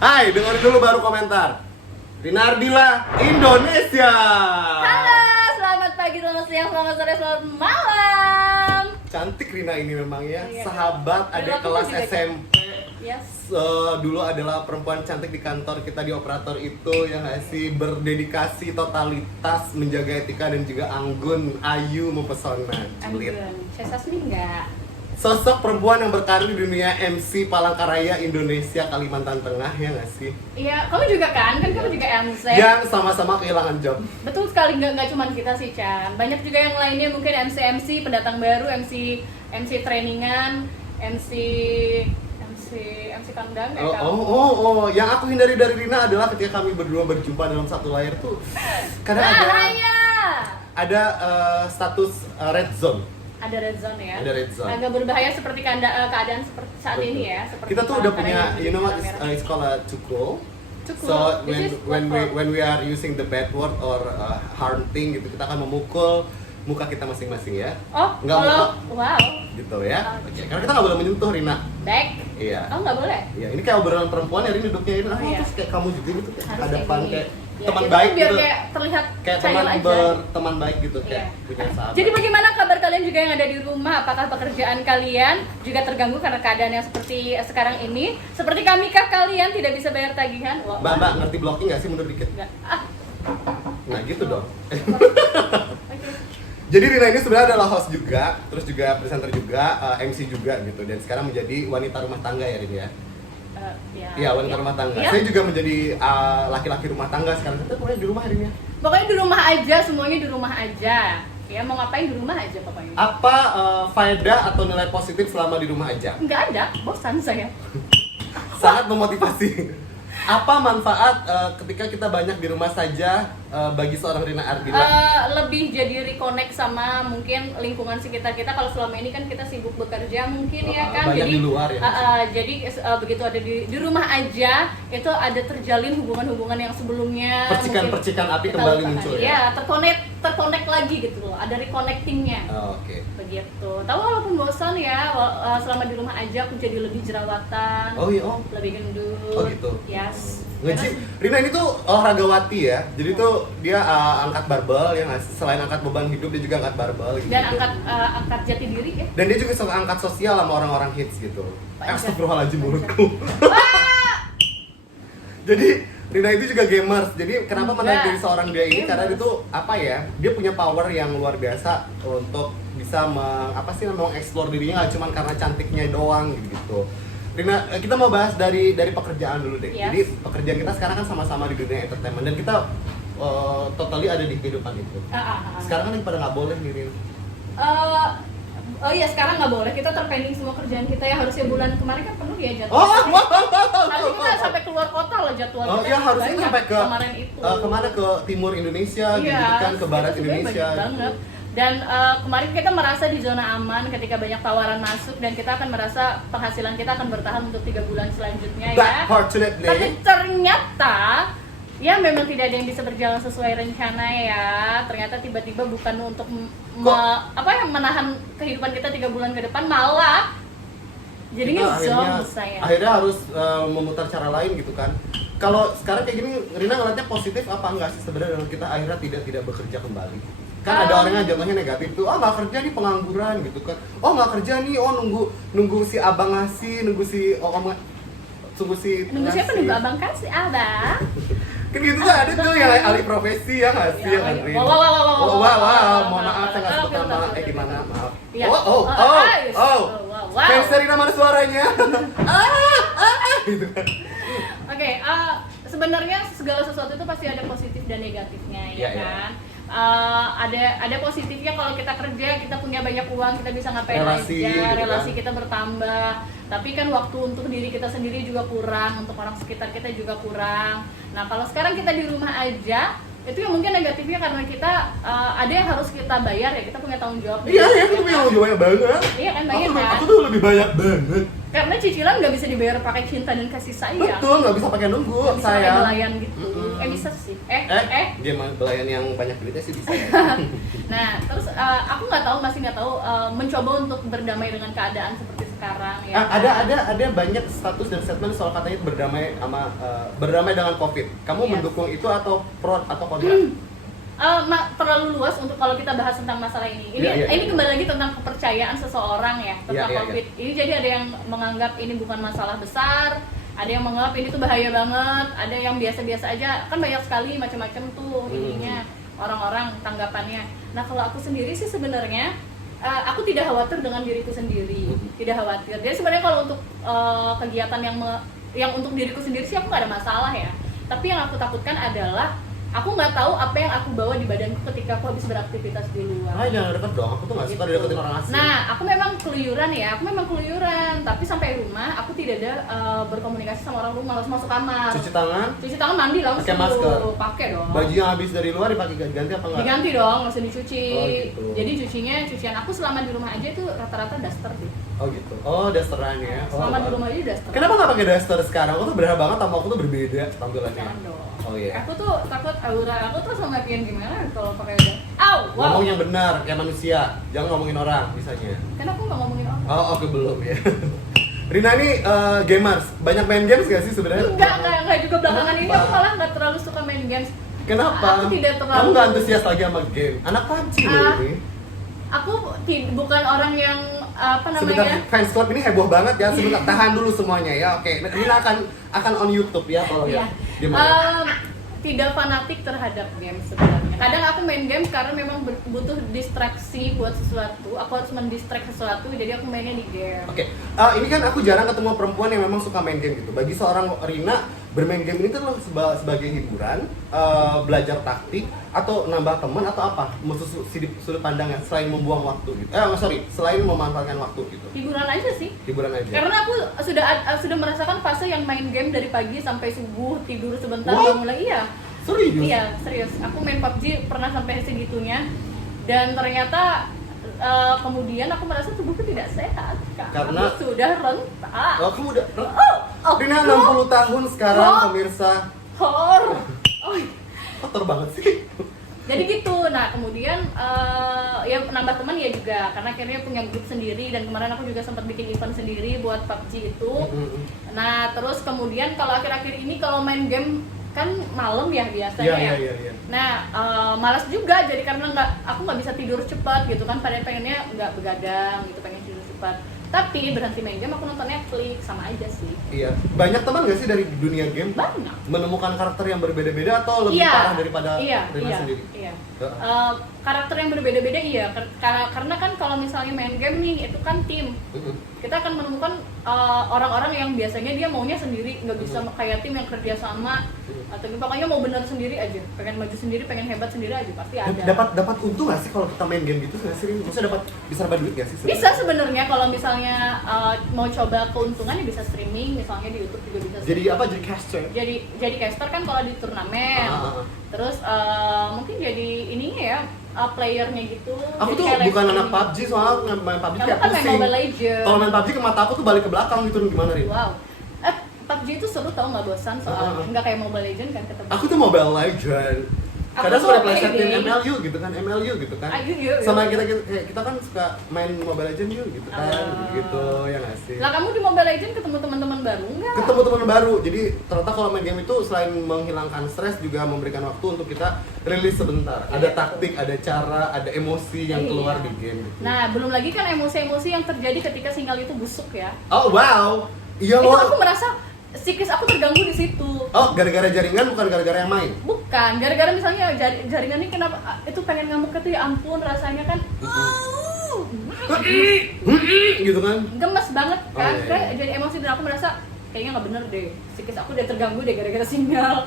Hai, dengerin dulu baru komentar. Rina Ardila, Indonesia. Halo, selamat pagi, selamat siang, selamat sore, selamat malam. Cantik Rina ini memang ya, Iya, sahabat iya. adik Aku kelas juga SMP. Yes. Dulu adalah perempuan cantik di kantor kita di operator itu yang nggak sih, berdedikasi totalitas, menjaga etika dan juga anggun, ayu, mempesona. Julid. Anggun, saya Sasmi enggak? Sosok perempuan yang berkarir di dunia MC Palangkaraya Indonesia Kalimantan Tengah ya nggak sih? Iya, kamu juga kan? Kan kamu juga MC. Yang sama-sama kehilangan job. Betul sekali, nggak cuma kita sih, Chan. Banyak juga yang lainnya, mungkin MC pendatang baru, MC trainingan, MC kandang ya kan? Yang aku hindari dari Rina adalah ketika kami berdua berjumpa dalam satu layar tuh kadang ada status red zone. Ada red zone ya. Ada red zone. Agak berbahaya seperti keadaan seperti saat ini ya. Seperti Kita tuh udah punya, Palangkaraya you know what, Palangkaraya. it's called a cukul. Cukul. So Which is when what for? we are using the bad word or harm thing gitu, kita akan memukul muka kita masing-masing ya. Oh, Nggak kalau muka. wow. Gitu ya. Oke, karena kita nggak boleh menyentuh Rina. Back. Iya. Oh, nggak boleh. Iya, ini kayak obrolan perempuan ya, Rina duduknya ini, Iya. terus kayak kamu juga gitu, kayak Harus hadapan kayak kayak gini. Ya, teman itu baik biar gitu. kayak terlihat Kayak chill aja. teman baik gitu, Iya. kayak punya sahabat. Jadi bagaimana kabar kalian juga yang ada di rumah? Apakah pekerjaan kalian juga terganggu karena keadaan yang seperti sekarang ini? Seperti kami kah kalian tidak bisa bayar tagihan? Wah, Mbak, ngerti blocking nggak sih, mundur dikit? enggak. Nah gitu dong. Oke. Jadi Rina ini sebenarnya adalah host juga, terus juga presenter juga, MC juga gitu. Dan sekarang menjadi wanita rumah tangga ya Rina ya? Iya, wanita rumah tangga. Iya. Saya juga menjadi laki-laki rumah tangga sekarang. Kita pokoknya di rumah Rina. Pokoknya di rumah aja, semuanya di rumah aja. Ya mau ngapain di rumah aja pokoknya. Apa faedah atau nilai positif selama di rumah aja? Enggak ada, bosan saya. Sangat memotivasi. Apa manfaat ketika kita banyak di rumah saja bagi seorang Rina Ardila? Lebih jadi reconnect sama mungkin lingkungan sekitar kita. Kalau selama ini kan kita sibuk bekerja mungkin ya kan. Banyak Jadi di luar ya. jadi begitu ada di rumah aja itu ada terjalin hubungan-hubungan yang sebelumnya. Percikan-percikan api kita kembali lupakan. muncul ya? Iya, terconnect lagi gitu loh. Ada reconnectingnya. Oke. Begitu. Tahu walaupun bosan ya, selama di rumah aja aku jadi lebih jerawatan. Oh iya, oh. Lebih gendut. Oh gitu. Yes. Nge-gym. Rina ini tuh olahragawati ya. Jadi tuh dia angkat barbel ya nggak sih? Selain angkat beban hidup dia juga angkat barbel gitu. Dan angkat jati diri ya. Dan dia juga suka angkat sosial sama orang-orang hits gitu. Panjang. Astagfirullahaladzim mulutku. Jadi Rina itu juga gamers. Jadi kenapa menarik Enggak. dari seorang dia ini? Karena dia Gamers. tuh apa ya? Dia punya power yang luar biasa untuk bisa mengeksplor dirinya nggak cuma karena cantiknya doang gitu. Rina, kita mau bahas dari pekerjaan dulu deh. Yes. Jadi pekerjaan kita sekarang kan sama-sama di dunia entertainment dan kita totally ada di kehidupan itu. Sekarang kan yang pada nggak boleh nih Rina. Oh iya, sekarang nggak boleh, kita terpending semua kerjaan kita ya. Harusnya bulan kemarin kan penuh ya jadwal. Harusnya kita sampai keluar kota loh jadwal Oh kita. iya, harusnya banyak sampai ke kemarin itu. kemana, ke timur Indonesia gitu Iya, kan, ke barat itu sebenarnya Indonesia banyak gitu. banget. Dan kemarin kita merasa di zona aman ketika banyak tawaran masuk, dan kita akan merasa penghasilan kita akan bertahan untuk 3 bulan selanjutnya But ya. fortunately, Tapi ternyata ya memang tidak ada yang bisa berjalan sesuai rencana ya. Ternyata tiba-tiba bukan untuk menahan kehidupan kita 3 bulan ke depan, malah jadinya kita zong saya. akhirnya harus memutar cara lain gitu kan. Kalau sekarang kayak gini, Rina ngeliatnya positif apa enggak sih sebenarnya dengan kita akhirnya tidak bekerja kembali? Kan ada orang yang jatuhnya negatif tuh, nggak kerja nih, pengangguran gitu kan. Oh nggak kerja nih, nunggu si abang ngasih, nunggu si Nunggu siapa? ngasih. Nunggu abang kasih abang. Kan gitu tuh ada tuh yang alih profesi ya nggak sih, Ya, yang kan iya. Rina. Wow. Mohon maaf saya nggak sebut Oke, nama, oke. gimana, maaf. Iya. Oh. Wow. Fans Rina mana suaranya? Gitu kan. Oke, sebenarnya segala sesuatu itu pasti ada positif dan negatifnya ya Iya, iya. kan. Ada positifnya kalau kita kerja, kita punya banyak uang, kita bisa ngapain Relasi, aja, gitu relasi kan. kita bertambah. Tapi kan waktu untuk diri kita sendiri juga kurang, untuk orang sekitar kita juga kurang. Nah kalau sekarang kita di rumah aja, itu yang mungkin negatifnya karena kita ada yang harus kita bayar ya, kita punya tanggung jawab. Iya, itu punya lebih banyak banget. Iya kan, banyak kan. Aku tuh lebih banyak banget. Karena cicilan nggak bisa dibayar pakai cinta dan kasih sayang. Betul, nggak bisa pakai nunggu, Nggak bisa pakai sayang. belayan gitu. Bisa sih. Dia mah belayan yang banyak duitnya sih bisa ya. Nah, terus aku nggak tahu, masih nggak tahu mencoba untuk berdamai dengan keadaan seperti sekarang ya. Ada banyak status dan statement soal katanya berdamai dengan COVID. Kamu Yes. mendukung itu atau pro atau kontra? Terlalu luas untuk kalau kita bahas tentang masalah ini. Ini kembali lagi tentang kepercayaan seseorang ya tentang COVID. Ini jadi ada yang menganggap ini bukan masalah besar, ada yang menganggap ini tuh bahaya banget, ada yang biasa-biasa aja. Kan banyak sekali macam-macam tuh ininya orang-orang tanggapannya. Nah kalau aku sendiri sih sebenarnya aku tidak khawatir dengan diriku sendiri, tidak khawatir. Jadi sebenarnya kalau untuk kegiatan yang untuk diriku sendiri sih aku nggak ada masalah ya. Tapi yang aku takutkan adalah aku nggak tahu apa yang aku bawa di badanku ketika aku habis beraktivitas di luar. Jangan deket dong, aku tuh nggak suka dideketin orang asing. Nah, aku memang keluyuran, tapi sampai rumah aku tidak ada berkomunikasi sama orang rumah, langsung masuk kamar. Cuci tangan, mandi langsung. pakai masker, pakai dong. Baju yang habis dari luar dipakai ganti apa enggak? Diganti dong, langsung dicuci. Oh, gitu. Jadi cucian aku selama di rumah aja itu rata-rata daster deh. Oh gitu. Oh dasteran ya. Selama di rumah aja daster. Kenapa nggak pakai daster sekarang? Aku tuh berharap banget sama aku tuh berbeda tampilannya. Jangan dong. Oh iya. Aku tuh takut aura aku tuh sama Pian gimana kalau pakai udah. Ngomong yang benar kayak manusia, jangan ngomongin orang misalnya. Kan aku nggak ngomongin orang. Oh oke belum ya. Rina ini gamers, banyak main games gak sih sebenarnya? Enggak juga belakangan ini aku malah nggak terlalu suka main games. Kenapa? Aku tidak terlalu. Kamu nggak antusias lagi sama game? Anak PUBG loh ini. Aku bukan orang yang Sebentar, fans club ini heboh banget ya. Sebentar, tahan dulu semuanya ya. Oke, Rina akan on YouTube ya kalau ya. Tidak fanatik terhadap game sebenarnya. Kadang aku main game karena memang butuh distraksi buat sesuatu. Aku harus mendistract sesuatu, jadi aku mainnya di game. Oke, ini kan aku jarang ketemu perempuan yang memang suka main game gitu. Bagi seorang Rina, bermain game ini tuh sebagai hiburan, belajar taktik, atau nambah teman atau apa? Maksud sudut pandangnya selain membuang waktu gitu. Selain memanfaatkan waktu gitu. Hiburan aja sih. Hiburan aja. Karena aku sudah merasakan fase yang main game dari pagi sampai subuh, tidur sebentar, What? mulai Serius? Iya, serius. Aku main PUBG pernah sampai segitunya. Dan ternyata kemudian aku merasa tubuhku tidak sehat Karena aku sudah rentak. Oh, kamu udah Rina 60 tahun sekarang pemirsa. Kotor banget sih. Jadi gitu. Nah, kemudian ya nambah teman ya juga karena akhirnya punya grup sendiri dan kemarin aku juga sempat bikin event sendiri buat PUBG itu. Nah, terus kemudian kalau akhir-akhir ini kalau main game kan malam ya biasanya Iya. Nah, malas juga jadi karena aku nggak bisa tidur cepat gitu kan. Padahal pengennya nggak begadang gitu, pengen tidur cepat. Tapi berhenti main game aku nonton Netflix, sama aja sih. Iya. Banyak teman gak sih dari dunia game? Banyak. Menemukan karakter yang berbeda-beda atau lebih parah daripada Rina sendiri? Iya. Karakter yang berbeda-beda iya. Karena kan kalau misalnya main game nih itu kan tim. Kita akan menemukan orang-orang yang biasanya dia maunya sendiri, nggak bisa kayak tim yang kerja sama atau pokoknya mau benar sendiri aja, pengen maju sendiri, pengen hebat sendiri aja pasti ada. Dapat untung gak sih kalau kita main game gitu nggak sih? Maksudnya bisa dapat duit gak sih? Bisa sebenarnya kalau misalnya mau coba keuntungan ya bisa streaming, misalnya di YouTube juga bisa. Jadi apa? Jadi caster? Jadi caster kan kalau di turnamen. Terus mungkin jadi ininya ya playernya gitu. Aku tuh bukan anak PUBG, soalnya main PUBG kayak kan main pusing. Mobile Legends. Kalau main PUBG ke mata aku tuh balik ke belakang gitu, gimana Rin? Wow. PUBG itu seru tau, nggak bosan soalnya. Nggak kayak Mobile Legends kan ketemu. Aku tuh Mobile Legends. Kadang suka playset tim MLU gitu kan, sama kita kan suka main Mobile Legends yuk gitu kan, gitu ya nggak sih? Lah kamu di Mobile Legends ketemu teman-teman baru nggak? Ketemu teman baru, jadi ternyata kalau main game itu selain menghilangkan stres juga memberikan waktu untuk kita rilis sebentar. Ada taktik, ada cara, ada emosi yang keluar di game. Gitu. Nah belum lagi kan emosi-emosi yang terjadi ketika sinyal itu busuk ya. Oh wow, iya loh. Itu loh. aku merasa psikis aku terganggu di situ. Oh, gara-gara jaringan bukan gara-gara yang main? Bukan, gara-gara misalnya jaringan ini kenapa itu pengen ngamuk itu ya ampun rasanya kan. Gitu kan? Gemes banget kan, iya. kayak jadi emosi dan aku merasa kayaknya nggak bener deh, psikis aku udah terganggu deh gara-gara sinyal.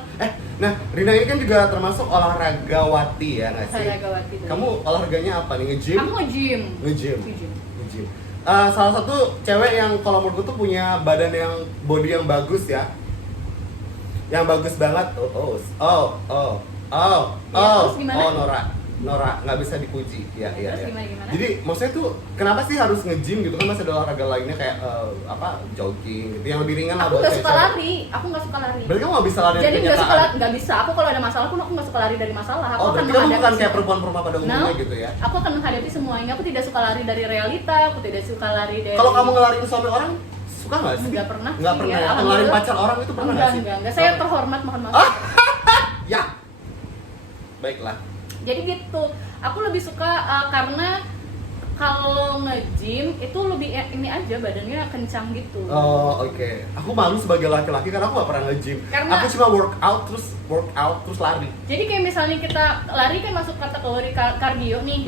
Nah Rina ini kan juga termasuk olahragawati ya nggak sih? Olahragawati. Kamu olahraganya apa nih? Nge-gym? Aku nge-gym. Nge-gym. Salah satu cewek yang kalau menurutku tuh punya badan yang body yang bagus ya, yang bagus banget. Terus gimana? Nora. norak, nggak bisa dipuji. Ya, Terus ya. gimana? Jadi maksudnya tuh kenapa sih harus nge-gym gitu kan, masih ada olahraga lainnya kayak jogging gitu yang lebih ringan lah Aku buat nggak suka cewek-cewek. lari, aku nggak suka lari. Berarti kamu nggak bisa lari dari Jadi nggak suka kenyataan. lari, nggak bisa. Aku kalau ada masalah pun aku nggak suka lari dari masalah. Aku Oh, akan berarti kamu menghadapi bukan kayak semua. perempuan-perempuan pada umumnya No, gitu ya. aku akan menghadapi semuanya. Aku tidak suka lari dari realita, aku tidak suka lari dari. Kalau kamu ngelarin suami orang, suka nggak sih? Nggak pernah Nggak sih, pernah ya. ya? Atau ngelarin Alhamdulillah. pacar orang itu pernah nggak sih? Enggak. Saya terhormat, mohon maaf. Ah! Ya. Baiklah. Jadi gitu. Aku lebih suka karena kalau nge-gym itu lebih ini aja badannya kencang gitu. Oh, oke. Aku malu sebagai laki-laki karena aku nggak pernah nge-gym. Karena- Aku cuma workout terus lari. Jadi kayak misalnya kita lari kan masuk kategori kardio nih.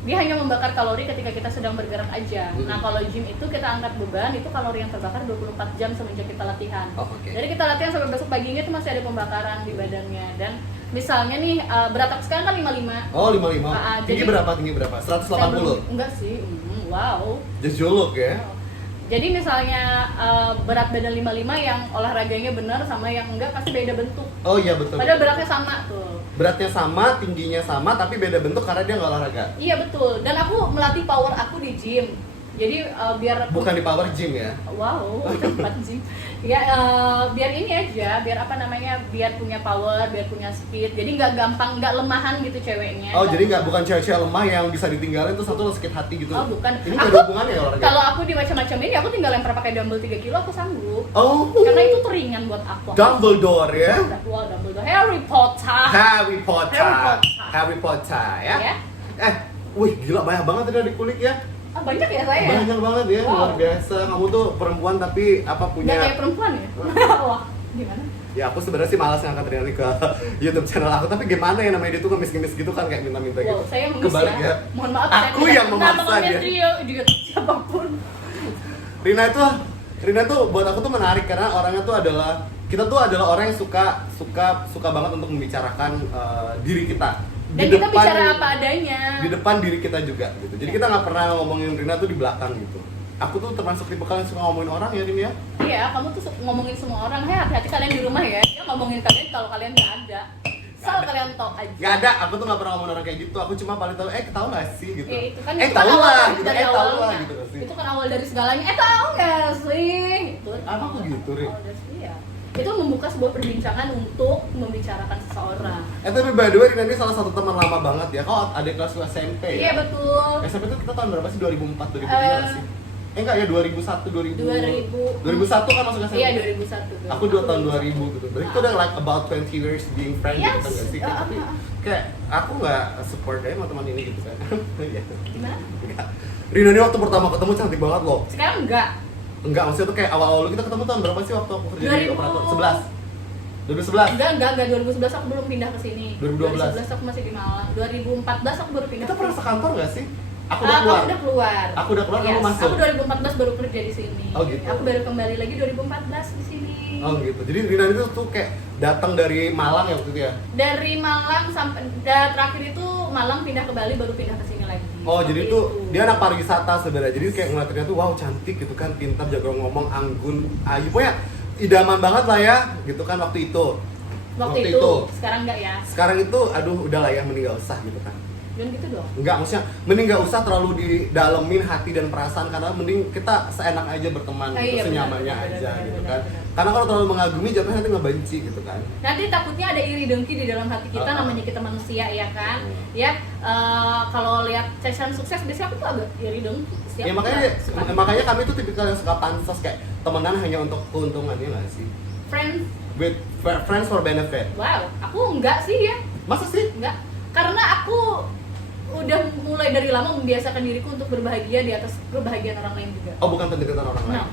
Dia hanya membakar kalori ketika kita sedang bergerak aja. Nah, kalau gym itu kita angkat beban, itu kalori yang terbakar 24 jam semenjak kita latihan. Oh, oke. Jadi kita latihan sampai besok paginya itu masih ada pembakaran di badannya. Dan misalnya nih berat aku sekarang kan 55. Oh, 55. Jadi- Tinggi berapa? 180. Enggak sih. Wow. Just juluk ya. Jadi misalnya berat badan 55 yang olahraganya benar sama yang enggak pasti beda bentuk. Oh iya betul. Padahal beratnya sama tuh. Beratnya sama, tingginya sama, tapi beda bentuk karena dia nggak olahraga. Iya betul. Dan aku melatih power aku di gym. Jadi biar Bukan di power gym ya. wow, tempat gym. Ya biar ini aja, biar apa namanya? Biar punya power, biar punya speed. Jadi nggak gampang, nggak lemahan gitu ceweknya. Oh, jadi nggak bukan cewek-cewek lemah yang bisa ditinggalin terus satu lo sakit hati gitu. Oh, bukan. Ini nggak ada hubungannya ya olahraga. Kalau aku di macam-macam ini, aku tinggal lempar pakai dumbbell 3 kilo aku sanggup. Oh. Karena itu tuh ringan buat aku. Dumbledore ya. Wah, Dumbledore. Harry Potter. Harry Potter. Harry Potter. Harry Potter ya. Ya. Wih gila banyak banget tadi dikulik ya. Ah, banyak ya saya. Banyak banget ya, Wow. luar biasa. Kamu tuh perempuan tapi apa Nggak punya? kayak perempuan ya? Wah, gimana? Ya aku sebenarnya sih malas ngangkat Riani ke YouTube channel aku, tapi gimana ya namanya dia tuh ngemis-ngemis gitu kan kayak minta-minta Wow, gitu. saya ngemis Kebalik ya. ya. Mohon maaf, Aku saya yang tidak pernah memaksa mengambil dia. trio juga siapapun. Rina tuh buat aku tuh menarik karena orangnya tuh kita tuh adalah orang yang suka banget untuk membicarakan diri kita. Dan kita bicara apa adanya. Di depan diri kita juga gitu. Jadi kita nggak pernah ngomongin Rina tuh di belakang gitu. Aku tuh termasuk tipe kalian suka ngomongin orang ya, Rin ya. Iya, kamu tuh ngomongin semua orang. Hei, hati-hati kalian di rumah ya. Dia ngomongin kalian kalau kalian nggak ada. Asal kalian tahu aja. Gak ada, aku tuh gak pernah ngomongin orang kayak gitu. Aku cuma paling tahu, tahu gak sih gitu. Ya, itu kan tahu awal lah dari- gitu, dari tahu lah awalnya. gitu gak sih. Itu kan awal dari segalanya. Tahu nggak sih? Itu Apa aku gitu, Rin? awal dari- iya. Itu membuka sebuah perbincangan untuk membicarakan seseorang. Tapi by the way, Rina ini salah satu teman lama banget ya. Kau adik kelas gue SMP Iya ya? betul. SMP itu kita tahun berapa sih? 2004, 2003 sih? Enggak ya, 2001, 2001 kan masuk SMP? Iya 2001. Aku 2 tahun 2000 gitu. Berarti itu udah like about 20 years being friends Yes. gitu nggak sih? Tapi kayak aku nggak support aja sama teman ini gitu kan. Iya. Gimana? Enggak. Rina ini waktu pertama ketemu cantik banget loh. Sekarang enggak. Enggak, maksudnya tuh kayak awal-awal kita ketemu tahun berapa sih waktu aku kerja di 2000. operator? 11. 2011. Enggak 2011 aku belum pindah ke sini. 2012. 2011 aku masih di Malang. 2014 aku baru pindah. Kita pernah sekantor nggak sih? Aku Aku udah keluar. udah keluar. Aku udah keluar, Yes, kamu masuk. Aku 2014 baru kerja di sini. Oh, gitu. Aku baru kembali lagi 2014 di sini. Oh gitu. Jadi Rina itu tuh kayak datang dari Malang ya waktu itu ya. Dari Malang sampai terakhir itu Malang pindah ke Bali baru pindah ke sini lagi. Oh, Seperti jadi tuh dia anak pariwisata sebenarnya. Jadi kayak ngeliatnya tuh wow cantik gitu kan, pintar, jago ngomong, anggun, ayu. Pokoknya idaman banget lah ya gitu kan waktu itu. waktu itu. Sekarang enggak ya. Sekarang itu aduh udah lah ya mending gak usah gitu kan. Jangan gitu dong. Enggak, maksudnya mending gak usah terlalu didalemin hati dan perasaan karena mending kita seenak aja berteman gitu, Iya, senyamannya benar, aja benar, gitu benar, kan. benar. Karena kalau terlalu mengagumi jatuhnya nanti ngebenci gitu kan. Nanti takutnya ada iri dengki di dalam hati kita, namanya kita manusia ya kan. Ya kalau lihat Ceshan sukses biasanya aku tuh agak iri dengki. Siap Ya makanya kami tuh tipikal yang suka pansos kayak temenan hanya untuk keuntungannya nggak sih? friends. With friends for benefit. Wow, aku enggak sih ya. Masa sih? Enggak. Karena aku udah mulai dari lama membiasakan diriku untuk berbahagia di atas kebahagiaan orang lain juga. Oh, bukan pendekatan orang lain. No.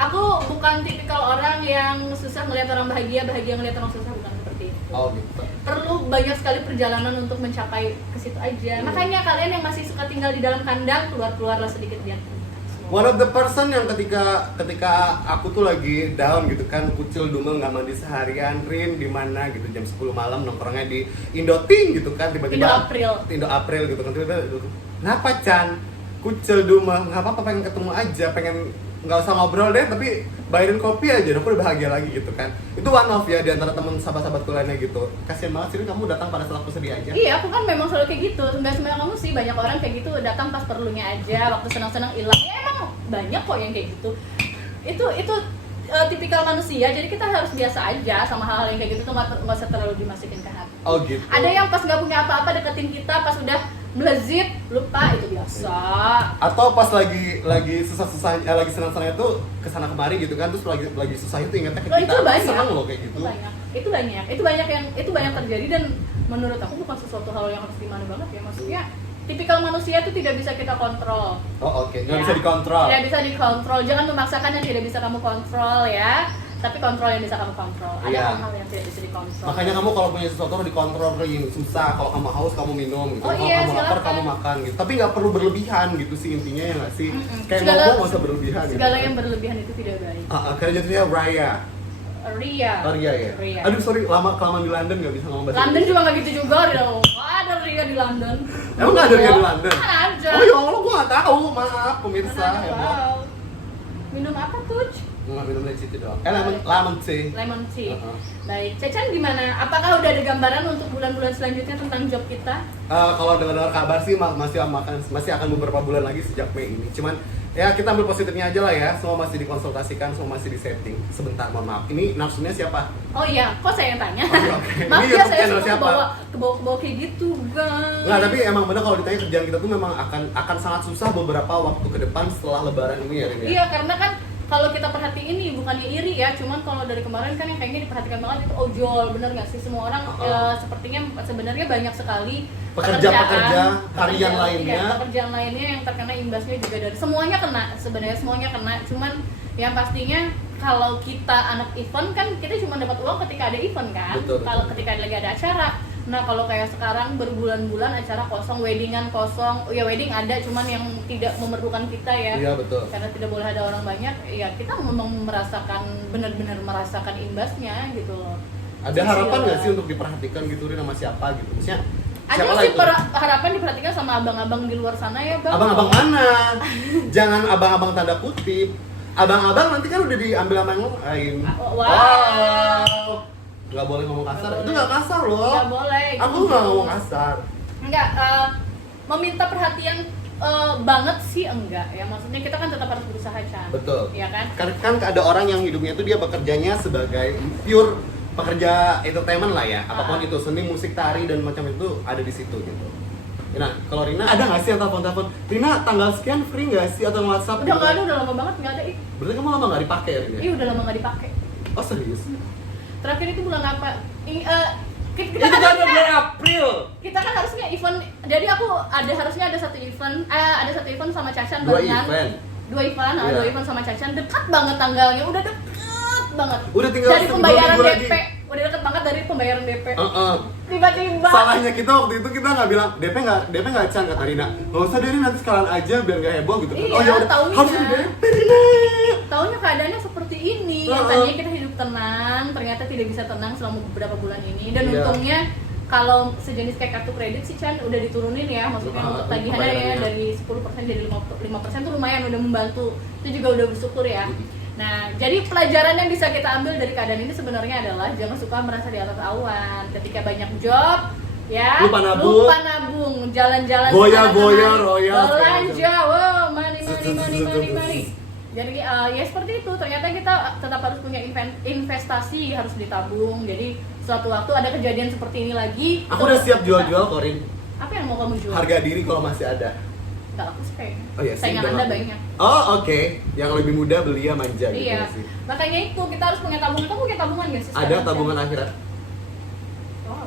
Aku bukan tipikal orang yang susah melihat orang bahagia, bahagia melihat orang susah, bukan seperti itu. Oh gitu. Perlu banyak sekali perjalanan untuk mencapai ke situ aja. Makanya kalian yang masih suka tinggal di dalam kandang, keluarlah sedikit lihat. One of the person yang ketika aku tuh lagi down gitu kan, kucil dumel nggak mandi seharian, Rin di mana gitu jam 10 malam nongkrongnya di Indoting gitu kan, tiba-tiba Indo April gitu kan, tiba-tiba ngapa Chan kucil dumel nggak apa-apa, pengen ketemu aja, pengen nggak usah ngobrol deh tapi bayarin kopi aja aku udah bahagia lagi gitu kan. Itu one off ya di antara teman sahabat-sahabatku lainnya gitu. Kasian banget sih kamu datang pada saat aku sedih aja. Iya, aku kan memang selalu kayak gitu. Nggak semua kamu sih, banyak orang kayak gitu datang pas perlunya aja, waktu senang-senang hilang. Ya emang banyak kok yang kayak gitu. Itu tipikal manusia, jadi kita harus biasa aja sama hal-hal yang kayak gitu tuh nggak usah terlalu dimasukin ke hati. Oh gitu. Ada yang pas nggak punya apa-apa deketin kita, pas udah melezit lupa, itu biasa. Atau pas lagi susah-susah lagi senang-senangnya tuh kesana kemari gitu kan, terus lagi susah itu ingatnya ke Loh, kita. itu banyak. Senang loh kayak gitu. Itu banyak terjadi, dan menurut aku bukan sesuatu hal yang harus gimana banget ya. Maksudnya tipikal manusia itu tidak bisa kita kontrol. Oh oke, nggak Ya. bisa dikontrol. Tidak bisa dikontrol. Jangan memaksakan yang tidak bisa kamu kontrol ya. Tapi kontrol yang bisa kamu kontrol. Ada Iya. hal-hal yang tidak bisa dikontrol. Makanya kamu kalau punya sesuatu harus dikontrol, Rin. Susah. Kalau kamu haus kamu minum gitu. Oh Kalau iya, kamu lapar silakan. kamu makan gitu. Tapi nggak perlu berlebihan gitu sih intinya ya nggak sih? Kayak Segala- ngomong nggak usah berlebihan. Segala gitu. yang berlebihan itu tidak baik. Kayak jatuhnya Raya. Ria. Oh Ria ya. Ria. Aduh sorry, kelamaan di London nggak bisa ngomong bahasa London Inggris. juga nggak gitu juga. Ada Ria di London. Emang nggak ada Ria di London? Ada. Oh ya Allah, gua nggak tahu. Maaf pemirsa. Ada, Ya, wow. Minum apa tuh? nggak minum dari situ doang. Lemon tea. Lemon tea. Uh-huh. Baik, Cacan gimana? Apakah udah ada gambaran untuk bulan-bulan selanjutnya tentang job kita? Kalau dengar kabar sih masih akan beberapa bulan lagi sejak Mei ini. Cuman ya kita ambil positifnya aja lah ya. Semua masih dikonsultasikan, semua masih disetting. Sebentar, mohon maaf. Ini nafsunya siapa? Oh iya, kok saya yang tanya? Oh, oke. Maaf Ini ya, YouTube saya channel suka siapa? kebawa kayak gitu, guys. Nggak, tapi emang bener kalau ditanya kerjaan kita tuh memang akan sangat susah beberapa waktu ke depan setelah Lebaran ini ya, Rin ya. Iya, karena kan kalau kita perhatiin nih, bukannya iri ya, cuman kalau dari kemarin kan yang kayaknya diperhatikan banget itu ojol, bener nggak sih? Semua orang sepertinya sebenarnya banyak sekali Pekerja-pekerja harian lainnya. iya, pekerjaan lainnya yang terkena imbasnya juga dari semuanya kena, sebenarnya semuanya kena, cuman yang pastinya kalau kita anak event kan kita cuma dapat uang ketika ada event kan. Betul, Kalau betul. ketika lagi ada acara. Nah, kalau kayak sekarang berbulan-bulan acara kosong, weddingan kosong. Ya wedding ada, cuman yang tidak memerlukan kita ya. Iya betul. Karena tidak boleh ada orang banyak, ya kita memang benar-benar merasakan imbasnya gitu loh. Ada harapan nggak sih untuk diperhatikan gitu Rin sama siapa gitu? Maksudnya Ada siapa lah sih itu? harapan diperhatikan sama abang-abang di luar sana ya, Bang. Abang-abang mana? Jangan abang-abang tanda kutip. Abang-abang nanti kan udah diambil sama yang lain. Wow. Nggak boleh ngomong kasar. Nggak Itu boleh. nggak kasar loh. Nggak boleh. Aku nggak ngomong kasar. Enggak, meminta perhatian banget sih enggak ya. Maksudnya kita kan tetap harus berusaha, Chan. Betul. Iya kan? Kan ada orang yang hidupnya itu dia bekerjanya sebagai pure pekerja entertainment lah ya. Apapun itu, seni, musik, tari dan macam itu ada di situ gitu. Nah, kalau Rina ada nggak sih yang telepon-telepon? Rina tanggal sekian free nggak sih atau WhatsApp? Udah nggak ada, udah lama banget nggak ada. Berarti kamu lama nggak dipakai ya Rina? Iya, udah lama nggak dipakai. Oh serius? Terakhir itu bulan apa? Kita Itu kan kan bulan April. kita kan harusnya event, jadi aku harusnya ada satu event sama Cacan Dua barengan. event. Iya. Dua event sama Cacan, dekat banget tanggalnya, udah deket banget. Udah tinggal dari pembayaran seminggu DP, lagi. udah deket banget dari pembayaran DP. Tiba-tiba. Salahnya kita waktu itu kita nggak bilang DP nggak Chan kata Rina. Nggak usah deh Rina, nanti sekalian aja biar nggak heboh gitu. Iya, Oh ya udah, taunya. harus di DP Rina. Taunya keadaannya seperti ini. Yang tadinya kita hidup tenang, ternyata tidak bisa tenang selama beberapa bulan ini. Dan Iya. untungnya kalau sejenis kayak kartu kredit sih Chan udah diturunin ya, maksudnya untuk tagihannya ya pembayarannya. dari 10% jadi 5% tuh lumayan, udah membantu. Itu juga udah bersyukur ya. Nah, jadi pelajaran yang bisa kita ambil dari keadaan ini sebenarnya adalah jangan suka merasa di atas awan. Ketika banyak job, ya Lupa nabung. jalan-jalan Goyah-goyah, kemana-mana, royal, belanja, wow, money. Jadi ya seperti itu, ternyata kita tetap harus punya investasi, harus ditabung. Jadi suatu waktu ada kejadian seperti ini lagi, Aku udah siap jual-jual Korin. Apa yang mau kamu jual? Harga diri kalau masih ada. Nggak laku sih kayaknya. Oh iya, Saingan udah Anda laku. banyak. Oh oke, yang lebih muda beli ya manja gitu Iya, sih. makanya itu kita harus punya tabungan. Kamu punya tabungan nggak sih? Ada sekarang, tabungan Chan? akhirat. Wow.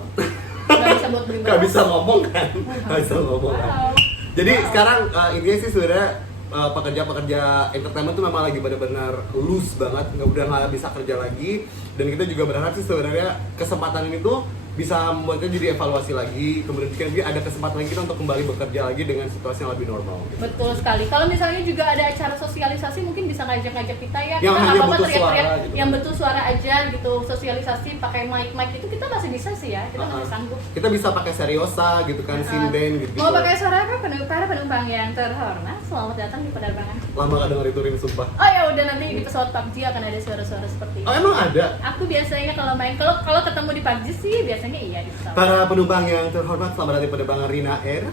Nggak bisa buat beli Nggak barang. bisa ngomong kan? Nggak bisa ngomong kan? Wow. Jadi Wow. sekarang intinya sih sebenarnya pekerja-pekerja entertainment tuh memang lagi benar-benar loose banget, udah nggak bisa kerja lagi. Dan kita juga berharap sih sebenarnya kesempatan ini tuh bisa membuatnya jadi evaluasi lagi, kemudian juga ada kesempatan lagi kita untuk kembali bekerja lagi dengan situasi yang lebih normal gitu. Betul sekali. Kalau misalnya juga ada acara sosialisasi mungkin bisa ngajak-ngajak kita ya. Yang Kita hanya apa-apa butuh teriak-teriak suara gitu. yang betul suara aja gitu. Sosialisasi pakai mic itu kita masih bisa sih ya. Kita masih sanggup. Kita bisa pakai seriosa gitu kan, sinden gitu. Mau pakai suara apa? Para penumpang yang terhormat, selamat datang di penerbangan. Lama gak denger itu Rin, sumpah. Oh ya udah, nanti di pesawat PUBG akan ada suara-suara seperti itu. Oh emang ada? Aku biasanya kalau main, kalau ketemu di PUBG sih biasanya iya di pesawat. Para penumpang yang terhormat, selamat datang di penerbangan Rina Air.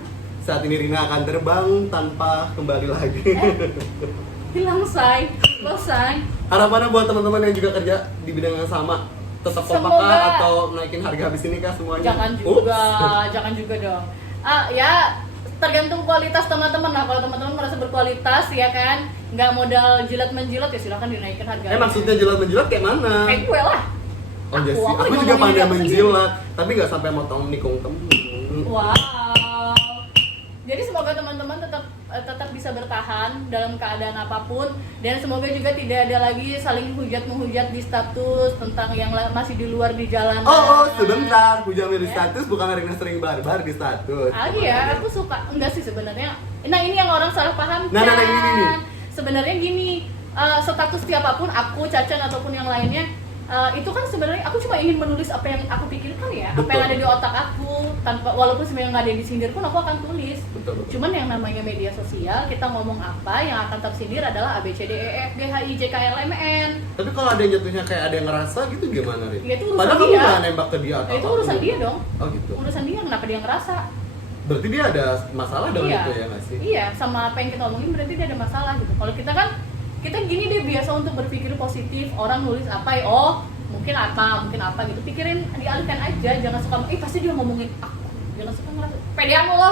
Saat ini Rina akan terbang tanpa kembali lagi. Hilang say, lo say. Harapannya buat teman-teman yang juga kerja di bidang yang sama, tetap kompak Semoga- kah atau naikin harga habis ini kah semuanya? Jangan juga, jangan juga dong. Ya tergantung kualitas teman-teman lah. Kalau teman-teman merasa berkualitas ya kan, nggak modal jilat-menjilat ya silahkan dinaikin harganya. Maksudnya jilat-menjilat kayak mana? Kayak gue lah. Oh iya sih, aku lagi juga ngomongin pandai apa sih? menjilat, tapi nggak sampai motong nikung temen. Wow. Jadi semoga teman-teman tetap bisa bertahan dalam keadaan apapun, dan semoga juga tidak ada lagi saling hujat-menghujat di status tentang yang masih di luar di jalanan. Oh, sebentar, hujan di Ya. status bukan Rina sering barbar di status. Iya, aku suka. Enggak sih sebenarnya. Nah, ini yang orang salah paham. Nah, ini. Sebenarnya gini, status siapapun, aku, Cacan ataupun yang lainnya, itu kan sebenarnya aku cuma ingin menulis apa yang aku pikirkan ya, apa yang Betul. ada di otak aku, tanpa walaupun sebenarnya nggak ada yang disindir pun aku akan tulis. Betul. Cuman yang namanya media sosial, kita ngomong apa yang akan tersindir adalah A B C D E F G H I J K L M N. Tapi kalau ada yang jatuhnya kayak ada yang ngerasa gitu gimana, Rin? Ya, itu urusan Padahal kamu dia. nggak nembak ke dia atau Nah, itu apapun. urusan dia dong. Oh gitu. Urusan dia, kenapa dia ngerasa? Berarti dia ada masalah dengan Iya. itu ya nggak sih? Iya, sama apa yang kita omongin berarti dia ada masalah gitu. Kalau kita kan, kita gini deh, biasa untuk berpikir positif. Orang nulis apa ya, oh mungkin apa gitu. Pikirin, dialihkan aja, jangan suka, pasti dia ngomongin aku. Jangan suka ngerasa, pedean lo.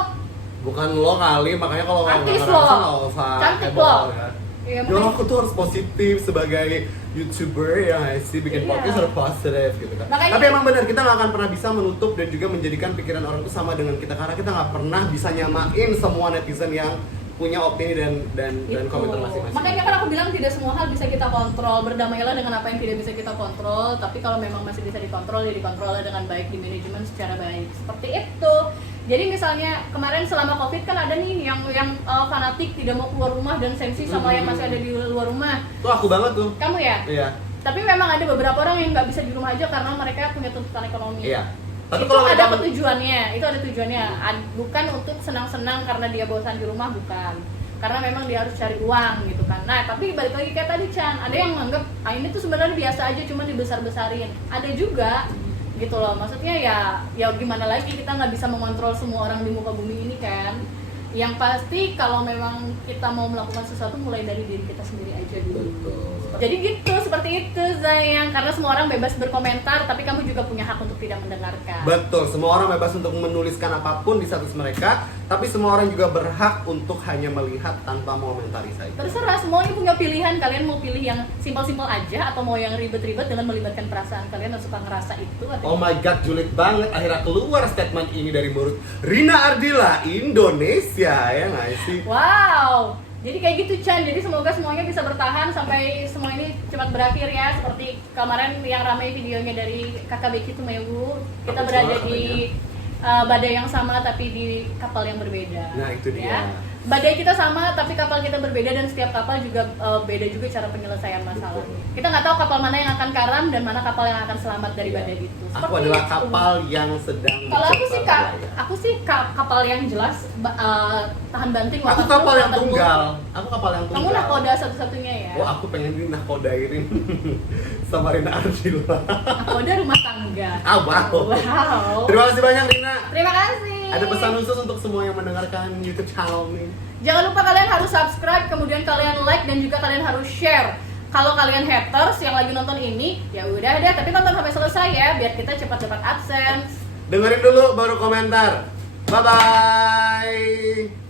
Bukan lo kali, makanya kalau nggak Artis ngerasa lo. nggak usah Cantik heboh, lo. ya. Iya, Ya aku tuh harus positif sebagai YouTuber ya nggak sih, bikin Iya. podcast harus positif gitu kan. Makanya- Tapi emang benar kita nggak akan pernah bisa menutup dan juga menjadikan pikiran orang itu sama dengan kita, karena kita nggak pernah bisa nyamain semua netizen yang punya opini dan Itu. komentar masing-masing. Makanya kan aku bilang tidak semua hal bisa kita kontrol. Berdamailah dengan apa yang tidak bisa kita kontrol. Tapi kalau memang masih bisa dikontrol, ya dikontrol dengan baik, di manajemen secara baik. Seperti itu. Jadi misalnya kemarin selama COVID kan ada nih yang fanatik tidak mau keluar rumah dan sensi sama yang masih ada di luar rumah. Tuh aku banget tuh. Kamu ya? Iya. Tapi memang ada beberapa orang yang nggak bisa di rumah aja karena mereka punya tuntutan ekonomi. Iya. Tapi Itu kalau ada kita tujuannya, bukan untuk senang-senang karena dia bosan di rumah, bukan. Karena memang dia harus cari uang gitu kan. Nah, tapi balik lagi kayak tadi Chan, ada yang menganggap ini tuh sebenarnya biasa aja, cuma dibesar-besarin. Ada juga gitu loh. Maksudnya ya gimana lagi, kita nggak bisa mengontrol semua orang di muka bumi ini kan. Yang pasti kalau memang kita mau melakukan sesuatu, mulai dari diri kita sendiri aja dulu. Betul. Jadi gitu, seperti itu sayang. Karena semua orang bebas berkomentar, tapi kamu juga punya hak untuk tidak mendengarkan. Betul, semua orang bebas untuk menuliskan apapun di status mereka, tapi semua orang juga berhak untuk hanya melihat tanpa mengomentari saja. Terserah, semuanya punya pilihan. Kalian mau pilih yang simpel-simpel aja atau mau yang ribet-ribet dengan melibatkan perasaan kalian yang suka ngerasa itu atau Oh my god, julid banget akhirnya keluar statement ini dari mulut Rina Ardila, Indonesia, ya nggak sih? wow. Jadi kayak gitu Chan, jadi semoga semuanya bisa bertahan sampai semua ini cepat berakhir ya. Seperti kemarin yang ramai videonya dari kakak Becky Tumewu, kita Apa berada coba di badai yang sama tapi di kapal yang berbeda. Nah, itu dia. Badai kita sama tapi kapal kita berbeda, dan setiap kapal juga beda juga cara penyelesaian masalah. Betul. Kita nggak tahu kapal mana yang akan karam dan mana kapal yang akan selamat dari badai itu. Aku Seperti adalah itu. kapal yang sedang Kalau aku sih mencoba berlayar. kapal yang jelas tahan banting. Aku waterproof, kapal yang waterproof. tunggal. Aku kapal yang tunggal. Kamu nakoda satu-satunya ya. Oh, aku pengen ini nakodairin sama Rina Ardila. Nakoda rumah tangga. Ah, wow. Wow. Terima kasih banyak Rina. Terima kasih. Ada pesan khusus untuk semua yang mendengarkan YouTube channel ini. Jangan lupa kalian harus subscribe, kemudian kalian like, dan juga kalian harus share. Kalau kalian haters yang lagi nonton ini, ya udah deh, tapi tonton sampai selesai ya, biar kita cepat dapat AdSense. Dengerin dulu baru komentar. Bye bye.